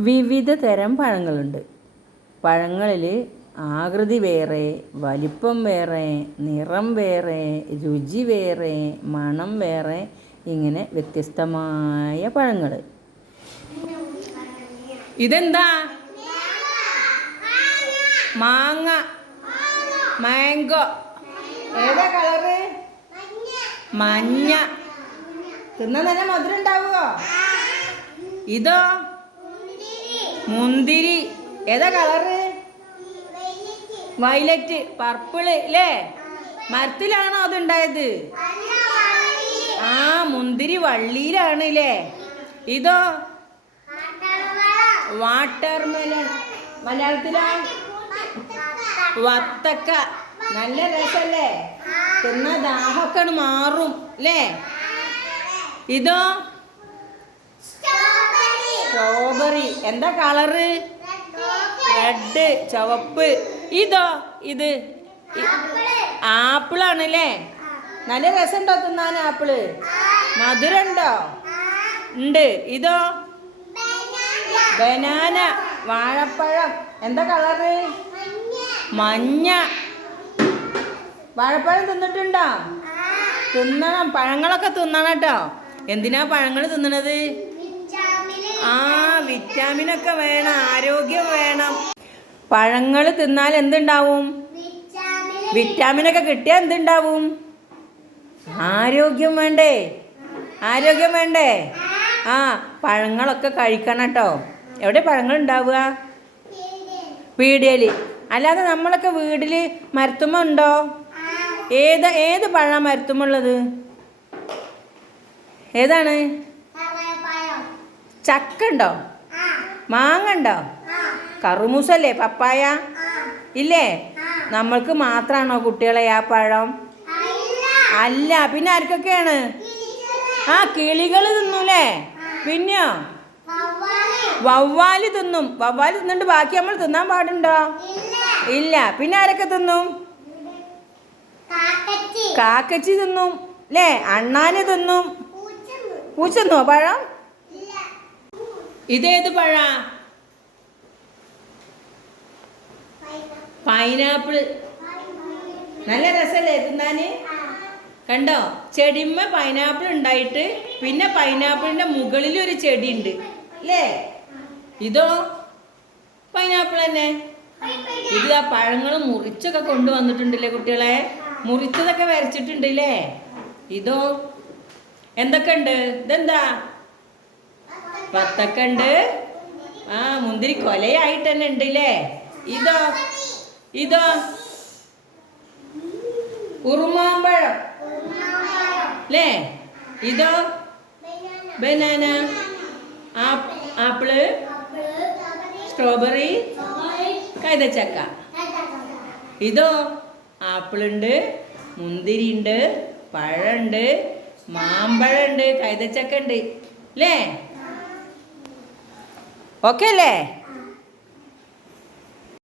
വിവിധ തരം പഴങ്ങളുണ്ട്. പഴങ്ങളിൽ ആകൃതി വേറെ, വലിപ്പം വേറെ, നിറം വേറെ, രുചി വേറെ, മണം വേറെ, ഇങ്ങനെ വ്യത്യസ്തമായ പഴങ്ങൾ. ഇതെന്താ? മാങ്ങ, മാംഗോ. ഏതാ കളറ്? മഞ്ഞ. തിന്നാൻ നല്ല മധുരം ഉണ്ടാവുമോ? ഇതോ? മുന്തിരി. ഏതാ കളറ്? വയലറ്റ്, പർപ്പിള് അല്ലേ? മരത്തിലാണോ അതുണ്ടായത്? ആ, മുന്തിരി വള്ളിയിലാണ് അല്ലേ? ഇതോ? വാട്ടർമെലൺ. മലയാളത്തിലോ? വത്തക്ക. നല്ല രസല്ലേ? തിന്ന ദാഹമൊക്കെ മാറും അല്ലേ? ഇതോ? സ്ട്രോബെറി. എന്താ കളറ്? റെഡ്, ചുവപ്പ്. ഇതോ? ഇത് ആപ്പിളാണല്ലേ? നല്ല രസമുണ്ടോ തിന്നാൻ ആപ്പിള്? മധുരമുണ്ടോ? ഉണ്ട്. ഇതോ? ബനാന, വാഴപ്പഴം. എന്താ കളറ്? മഞ്ഞ. വാഴപ്പഴം തിന്നിട്ടുണ്ടോ? തിന്നണം, പഴങ്ങളൊക്കെ തിന്നണം കേട്ടോ. എന്തിനാ പഴങ്ങൾ തിന്നണത്? ആ, വിറ്റാമിനൊക്കെ വേണം, ആരോഗ്യം വേണം. പഴങ്ങൾ തിന്നാൽ എന്തുണ്ടാവും? വിറ്റാമിനൊക്കെ കിട്ടിയാൽ എന്തുണ്ടാവും? ആരോഗ്യം വേണ്ടേ? ആരോഗ്യം വേണ്ടേ? ആ, പഴങ്ങളൊക്കെ കഴിക്കണം കേട്ടോ. എവിടെ പഴങ്ങൾ ഉണ്ടാവുക? പീടികയിൽ. അല്ലാതെ നമ്മളൊക്കെ വീട്ടിൽ മരത്തുമ്മ ഉണ്ടോ? ഏത് പഴം മരത്തുമുള്ളത്? ഏതാണ്? ചക്ക ഉണ്ടോ? മാങ്ങ ഉണ്ടോ? കറുമൂസല്ലേ? പപ്പായ ഇല്ലേ? നമ്മൾക്ക് മാത്രമാണോ കുട്ടികളെ ആ പഴം? അല്ല, പിന്നെ ആർക്കൊക്കെയാണ്? ആ, കിളികൾ തിന്നൂലേ? പിന്നെയോ? വവ്വാല് തിന്നും. വവ്വാല് തിന്നിട്ട് ബാക്കി നമ്മൾ തിന്നാൻ പാടുണ്ടോ? ഇല്ല. പിന്നെ ആരൊക്കെ തിന്നും? കാക്കച്ചി തിന്നും അല്ലേ? അണ്ണാന് തിന്നും. പൂച്ച തിന്നോ പഴം? ഇതേത് പഴ? പൈനാപ്പിൾ. നല്ല രസല്ലേ തിന്നാന്? കണ്ടോ? ചെടിമ്മ പൈനാപ്പിൾ ഉണ്ടായിട്ട് പിന്നെ പൈനാപ്പിളിന്റെ മുകളിൽ ഒരു ചെടി ഉണ്ട് അല്ലേ? ഇതോ പൈനാപ്പിൾ തന്നെ. ഇത് ആ പഴങ്ങൾ മുറിച്ചൊക്കെ കൊണ്ടുവന്നിട്ടുണ്ടല്ലേ കുട്ടികളെ? മുറിച്ചതൊക്കെ വരച്ചിട്ടുണ്ട് അല്ലേ? ഇതോ എന്തൊക്കെ ഉണ്ട്? ഇതെന്താ? വത്തക്ക ഉണ്ട്. ആ, മുന്തിരി കൊലയായിട്ട് തന്നെ ഉണ്ട് അല്ലേ? ഇതോ? ഇതോ ഉറുമാമ്പഴം അല്ലേ? ഇതോ ബനാന, ആപ്പിള്, സ്ട്രോബെറി, കൈതച്ചക്ക. ഇതോ ആപ്പിളുണ്ട്, മുന്തിരി ഉണ്ട്, പഴമുണ്ട്, മാമ്പഴമുണ്ട്, കൈതച്ചക്ക ഉണ്ട് അല്ലേ? ഓക്കെ അല്ലേ?